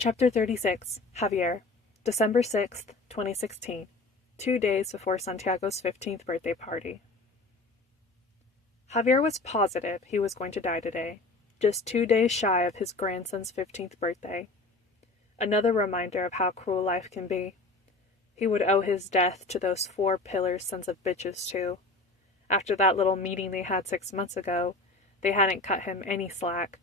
Chapter 36, Javier, December 6th, 2016, 2 days before Santiago's 15th birthday party. Javier was positive he was going to die today, just 2 days shy of his grandson's 15th birthday. Another reminder of how cruel life can be. He would owe his death to those 4 pillars sons of bitches too. After that little meeting they had 6 months ago, they hadn't cut him any slack,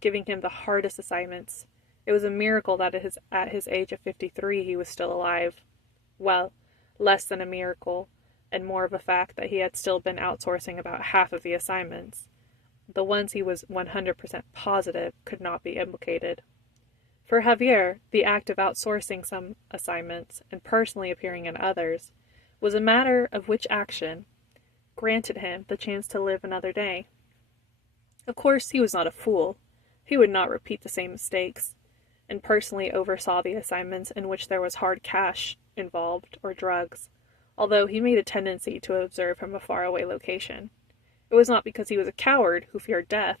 giving him the hardest assignments. It was a miracle that at his age of 53 he was still alive. Well, less than a miracle, and more of a fact that he had still been outsourcing about half of the assignments. The ones he was 100% positive could not be implicated. For Javier, the act of outsourcing some assignments and personally appearing in others was a matter of which action granted him the chance to live another day. Of course, he was not a fool. He would not repeat the same mistakes, and personally oversaw the assignments in which there was hard cash involved or drugs, although he made a tendency to observe from a faraway location. It was not because he was a coward who feared death,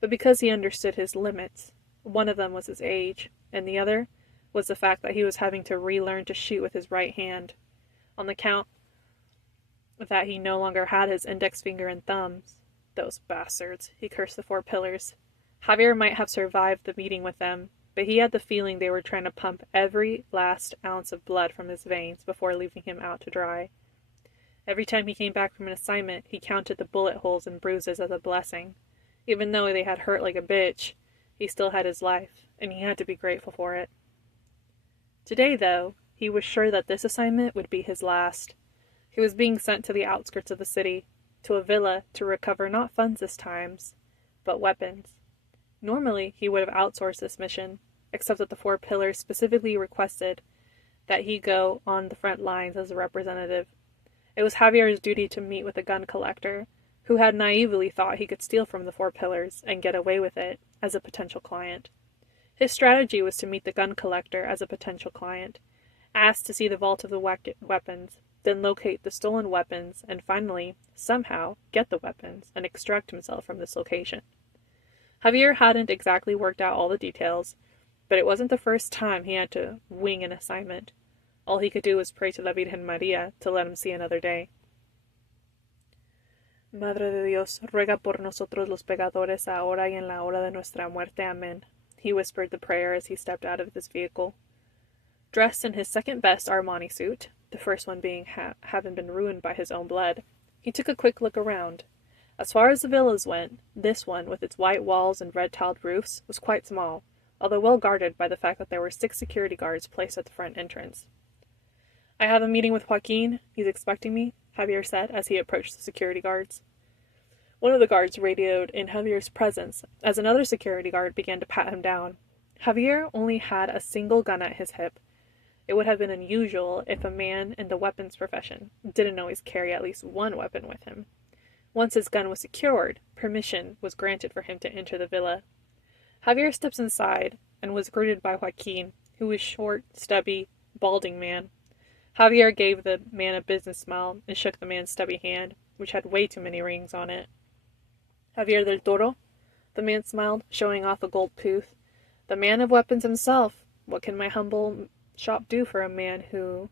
but because he understood his limits. One of them was his age, and the other was the fact that he was having to relearn to shoot with his right hand, on the count that he no longer had his index finger and thumbs. Those bastards, he cursed the 4 pillars. Javier might have survived the meeting with them, but he had the feeling they were trying to pump every last ounce of blood from his veins before leaving him out to dry. Every time he came back from an assignment, he counted the bullet holes and bruises as a blessing. Even though they had hurt like a bitch, he still had his life, and he had to be grateful for it. Today, though, he was sure that this assignment would be his last. He was being sent to the outskirts of the city, to a villa, to recover not funds this time, but weapons. Normally, he would have outsourced this mission, except that the 4 pillars specifically requested that he go on the front lines as a representative. It was Javier's duty to meet with a gun collector, who had naively thought he could steal from the 4 pillars and get away with it as a potential client. His strategy was to meet the gun collector as a potential client, ask to see the vault of the weapons, then locate the stolen weapons, and finally, somehow, get the weapons and extract himself from this location. Javier hadn't exactly worked out all the details, but it wasn't the first time he had to wing an assignment. All he could do was pray to la Virgen María to let him see another day. Madre de Dios, ruega por nosotros los pecadores ahora y en la hora de nuestra muerte. Amen. He whispered the prayer as he stepped out of his vehicle. Dressed in his second-best Armani suit, the first one being having been ruined by his own blood, he took a quick look around. As far as the villas went, this one, with its white walls and red-tiled roofs, was quite small, although well guarded by the fact that there were 6 security guards placed at the front entrance. I have a meeting with Joaquin. He's expecting me, Javier said as he approached the security guards. One of the guards radioed in Javier's presence as another security guard began to pat him down. Javier only had a single gun at his hip. It would have been unusual if a man in the weapons profession didn't always carry at least one weapon with him. Once his gun was secured, permission was granted for him to enter the villa. Javier steps inside and was greeted by Joaquin, who was a short, stubby, balding man. Javier gave the man a business smile and shook the man's stubby hand, which had way too many rings on it. Javier del Toro? The man smiled, showing off a gold tooth. The man of weapons himself. What can my humble shop do for a man who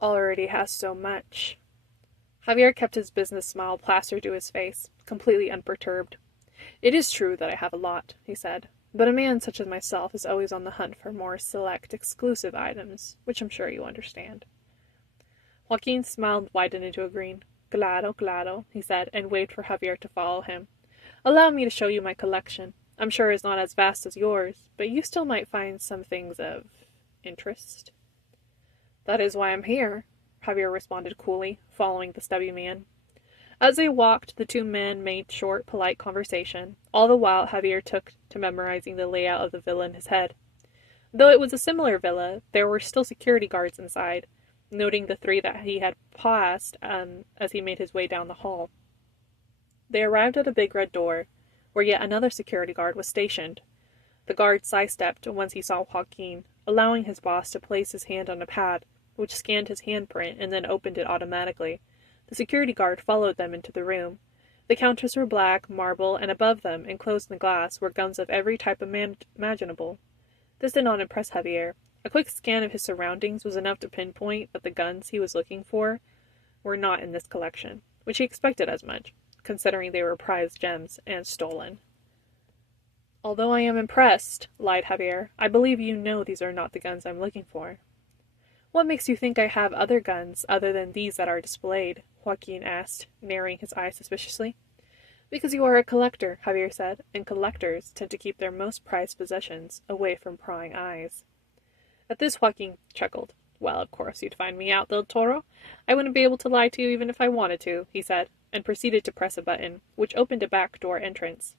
already has so much? Javier kept his business smile plastered to his face, completely unperturbed. It is true that I have a lot, he said, but a man such as myself is always on the hunt for more select, exclusive items, which I'm sure you understand. Joaquin smiled, widened into a grin. Claro, claro, he said, and waved for Javier to follow him. Allow me to show you my collection. I'm sure it's not as vast as yours, but you still might find some things of interest. That is why I'm here, Javier responded coolly, following the stubby man. As they walked, the 2 men made short, polite conversation. All the while, Javier took to memorizing the layout of the villa in his head. Though it was a similar villa, there were still security guards inside, noting the 3 that he had passed as he made his way down the hall. They arrived at a big red door, where yet another security guard was stationed. The guard sidestepped once he saw Joaquin, allowing his boss to place his hand on a pad, which scanned his handprint and then opened it automatically. The security guard followed them into the room. The counters were black, marble, and above them, enclosed in glass, were guns of every type imaginable. This did not impress Javier. A quick scan of his surroundings was enough to pinpoint that the guns he was looking for were not in this collection, which he expected as much, considering they were prized gems and stolen. Although I am impressed, lied Javier, I believe you know these are not the guns I'm looking for. What makes you think I have other guns other than these that are displayed? Joaquin asked, narrowing his eyes suspiciously. Because you are a collector, Javier said, and collectors tend to keep their most prized possessions away from prying eyes. At this, Joaquin chuckled. Well, of course you'd find me out, Del Toro. I wouldn't be able to lie to you even if I wanted to, he said, and proceeded to press a button, which opened a back door entrance.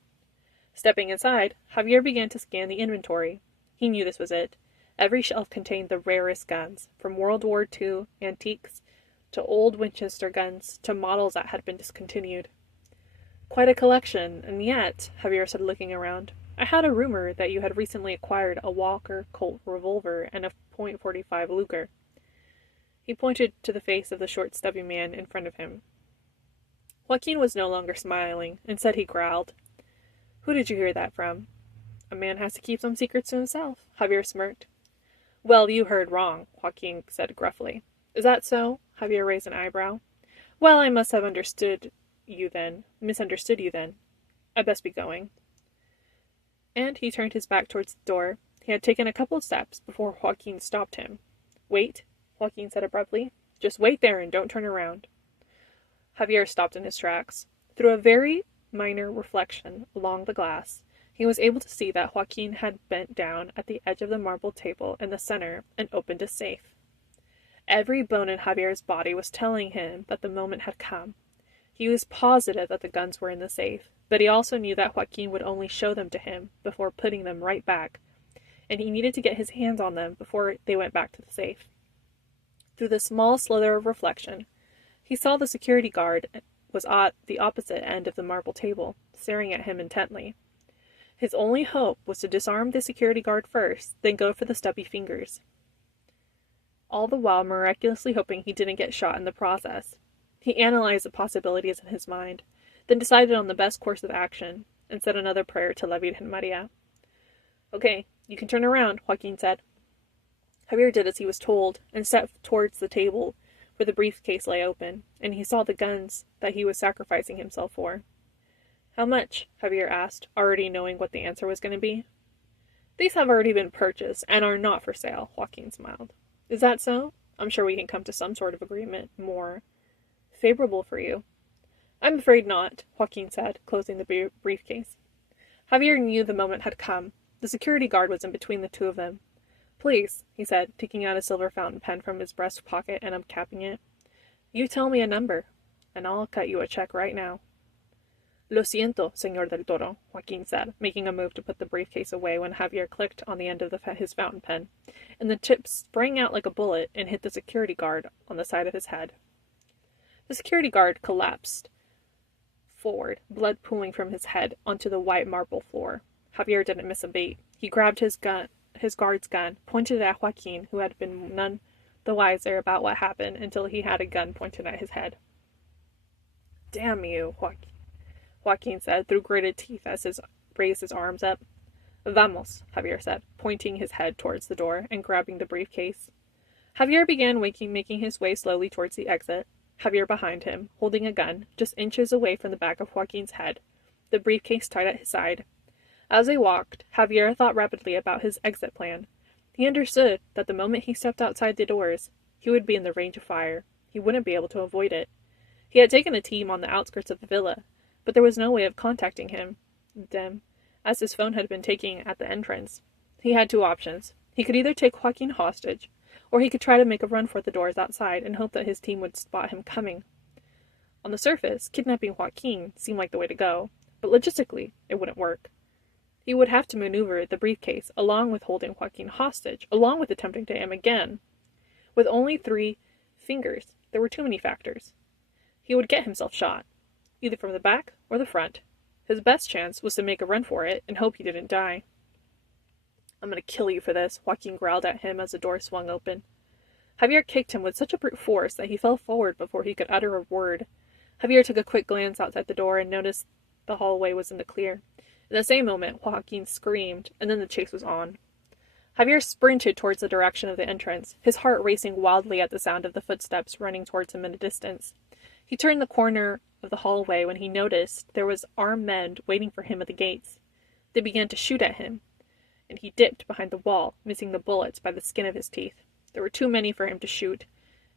Stepping inside, Javier began to scan the inventory. He knew this was it. Every shelf contained the rarest guns, from World War II antiques to old Winchester guns to models that had been discontinued. Quite a collection, and yet, Javier said, looking around, I had a rumor that you had recently acquired a Walker Colt revolver and a .45 Luger. He pointed to the face of the short, stubby man in front of him. Joaquin was no longer smiling. Instead, he growled. Who did you hear that from? A man has to keep some secrets to himself, Javier smirked. Well, you heard wrong, Joaquin said gruffly. Is that so? Javier raised an eyebrow. Well, I must have misunderstood you then. I'd best be going. And he turned his back towards the door. He had taken a couple of steps before Joaquin stopped him. Wait, Joaquin said abruptly. Just wait there and don't turn around. Javier stopped in his tracks. Through a very minor reflection along the glass, he was able to see that Joaquin had bent down at the edge of the marble table in the center and opened a safe. Every bone in Javier's body was telling him that the moment had come. He was positive that the guns were in the safe, but he also knew that Joaquin would only show them to him before putting them right back, and he needed to get his hands on them before they went back to the safe. Through the small slither of reflection, he saw the security guard was at the opposite end of the marble table, staring at him intently. His only hope was to disarm the security guard first, then go for the stubby fingers. All the while miraculously hoping he didn't get shot in the process. He analyzed the possibilities in his mind, then decided on the best course of action, and said another prayer to La Virgen Maria. Okay, you can turn around, Joaquin said. Javier did as he was told, and stepped towards the table where the briefcase lay open, and he saw the guns that he was sacrificing himself for. How much? Javier asked, already knowing what the answer was going to be. These have already been purchased, and are not for sale, Joaquin smiled. Is that so? I'm sure we can come to some sort of agreement more favorable for you. I'm afraid not, Joaquin said, closing the briefcase. Javier knew the moment had come. The security guard was in between the two of them. Please, he said, taking out a silver fountain pen from his breast pocket and uncapping it. You tell me a number, and I'll cut you a check right now. Lo siento, Señor del Toro, Joaquin said, making a move to put the briefcase away when Javier clicked on the end of his fountain pen, and the tip sprang out like a bullet and hit the security guard on the side of his head. The security guard collapsed forward, blood pooling from his head onto the white marble floor. Javier didn't miss a beat. He grabbed his guard's gun, pointed it at Joaquin, who had been none the wiser about what happened until he had a gun pointed at his head. Damn you, Joaquin said through gritted teeth as he raised his arms up. Vamos, Javier said, pointing his head towards the door and grabbing the briefcase. Javier began making his way slowly towards the exit, Javier behind him, holding a gun, just inches away from the back of Joaquin's head, the briefcase tied at his side. As they walked, Javier thought rapidly about his exit plan. He understood that the moment he stepped outside the doors, he would be in the range of fire. He wouldn't be able to avoid it. He had taken a team on the outskirts of the villa, but there was no way of contacting them, as his phone had been taken at the entrance. He had two options. He could either take Joaquin hostage, or he could try to make a run for the doors outside and hope that his team would spot him coming. On the surface, kidnapping Joaquin seemed like the way to go, but logistically, it wouldn't work. He would have to maneuver the briefcase, along with holding Joaquin hostage, along with attempting to aim again. With only 3 fingers, there were too many factors. He would get himself shot, either from the back or the front. His best chance was to make a run for it and hope he didn't die. I'm going to kill you for this, Joaquin growled at him as the door swung open. Javier kicked him with such a brute force that he fell forward before he could utter a word. Javier took a quick glance outside the door and noticed the hallway was in the clear. In the same moment, Joaquin screamed, and then the chase was on. Javier sprinted towards the direction of the entrance, his heart racing wildly at the sound of the footsteps running towards him in the distance. He turned the corner of the hallway when he noticed there was armed men waiting for him at the gates. They began to shoot at him, and he dipped behind the wall, missing the bullets by the skin of his teeth. There were too many for him to shoot,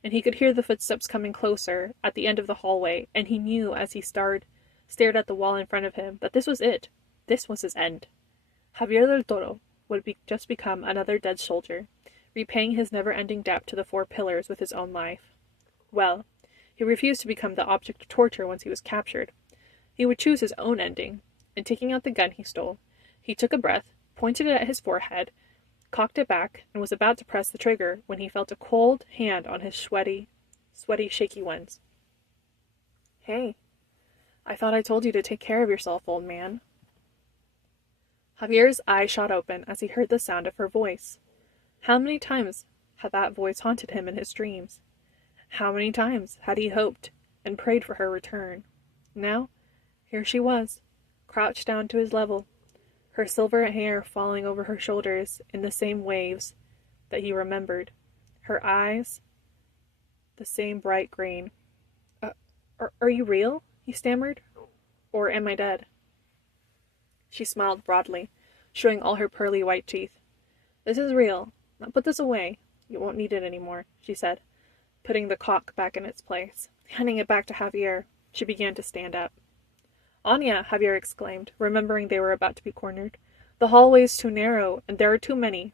and he could hear the footsteps coming closer at the end of the hallway, and he knew as he stared at the wall in front of him that this was it. This was his end. Javier del Toro would just become another dead soldier, repaying his never-ending debt to the four pillars with his own life. Well, he refused to become the object of torture once he was captured. He would choose his own ending, and taking out the gun he stole, he took a breath, pointed it at his forehead, cocked it back, and was about to press the trigger when he felt a cold hand on his sweaty, shaky ones. "Hey, I thought I told you to take care of yourself, old man." Javier's eyes shot open as he heard the sound of her voice. How many times had that voice haunted him in his dreams? How many times had he hoped and prayed for her return? Now, here she was, crouched down to his level, her silver hair falling over her shoulders in the same waves that he remembered, her eyes the same bright green. Are you real?" he stammered. "Or am I dead?" She smiled broadly, showing all her pearly white teeth. "This is real. Now put this away. You won't need it anymore," she said, putting the cock back in its place. Handing it back to Javier, she began to stand up. "Anya," Javier exclaimed, remembering they were about to be cornered. "The hallway's too narrow, and there are too many."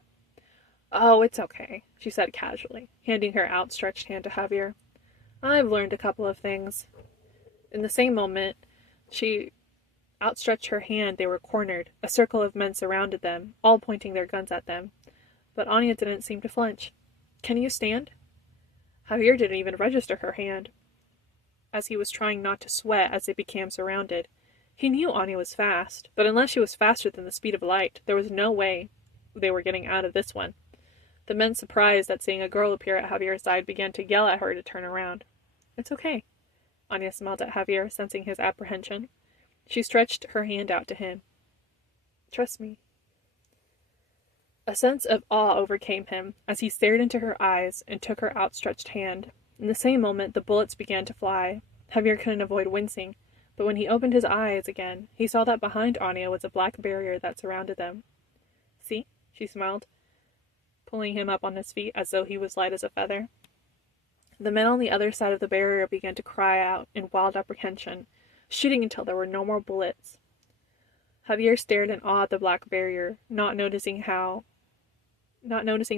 "Oh, it's okay," she said casually, handing her outstretched hand to Javier. "I've learned a couple of things." In the same moment she outstretched her hand, they were cornered. A circle of men surrounded them, all pointing their guns at them. But Anya didn't seem to flinch. "Can you stand?" Javier didn't even register her hand, as he was trying not to sweat as they became surrounded. He knew Anya was fast, but unless she was faster than the speed of light, there was no way they were getting out of this one. The men, surprised at seeing a girl appear at Javier's side, began to yell at her to turn around. "It's okay." Anya smiled at Javier, sensing his apprehension. She stretched her hand out to him. "Trust me." A sense of awe overcame him as he stared into her eyes and took her outstretched hand. In the same moment, the bullets began to fly. Javier couldn't avoid wincing, but when he opened his eyes again, he saw that behind Anya was a black barrier that surrounded them. "See?" she smiled, pulling him up on his feet as though he was light as a feather. The men on the other side of the barrier began to cry out in wild apprehension, shooting until there were no more bullets. Javier stared in awe at the black barrier, not noticing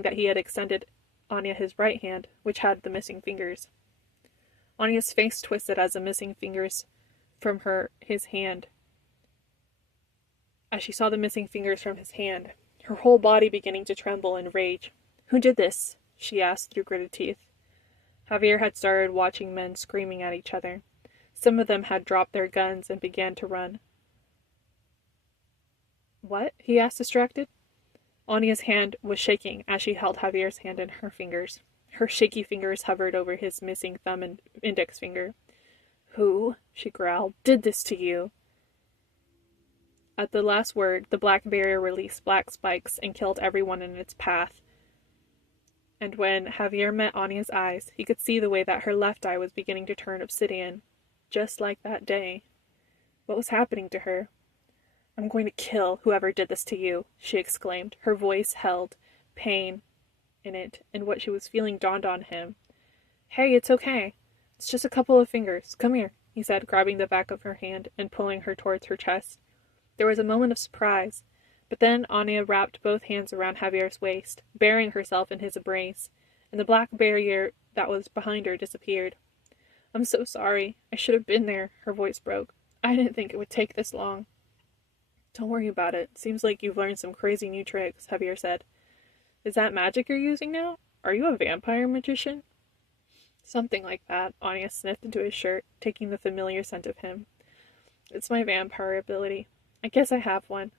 that he had extended Anya his right hand, which had the missing fingers. Anya's face twisted as the missing fingers from his hand. As she saw the missing fingers from his hand, her whole body beginning to tremble in rage. "Who did this?" she asked through gritted teeth. Javier had started watching men screaming at each other. Some of them had dropped their guns and began to run. "What?" he asked, distracted. Anya's hand was shaking as she held Javier's hand in her fingers. Her shaky fingers hovered over his missing thumb and index finger. "Who," she growled, "did this to you?" At the last word, the black barrier released black spikes and killed everyone in its path. And when Javier met Anya's eyes, he could see the way that her left eye was beginning to turn obsidian, just like that day. What was happening to her? "I'm going to kill whoever did this to you," she exclaimed. Her voice held pain in it, and what she was feeling dawned on him. "Hey, it's okay. It's just a couple of fingers. Come here," he said, grabbing the back of her hand and pulling her towards her chest. There was a moment of surprise, but then Anya wrapped both hands around Javier's waist, burying herself in his embrace, and the black barrier that was behind her disappeared. "I'm so sorry. I should have been there," her voice broke. "I didn't think it would take this long." "Don't worry about it. Seems like you've learned some crazy new tricks," Javier said. "Is that magic you're using now? Are you a vampire magician?" "Something like that." Anya sniffed into his shirt, taking the familiar scent of him. "It's my vampire ability. I guess I have one."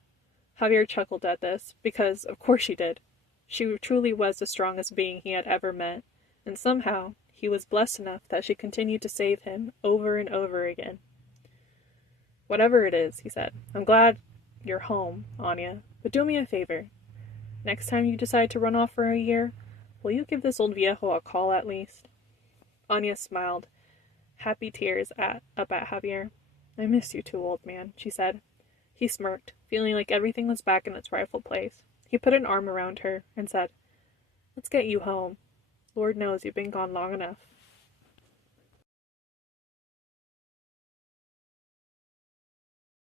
Javier chuckled at this, because of course she did. She truly was the strongest being he had ever met, and somehow he was blessed enough that she continued to save him over and over again. "Whatever it is," he said, "I'm glad you're home, Anya, but do me a favor. Next time you decide to run off for a year, will you give this old viejo a call at least?" Anya smiled, happy tears up at Javier. "I miss you too, old man," she said. He smirked, feeling like everything was back in its rightful place. He put an arm around her and said, "Let's get you home. Lord knows you've been gone long enough."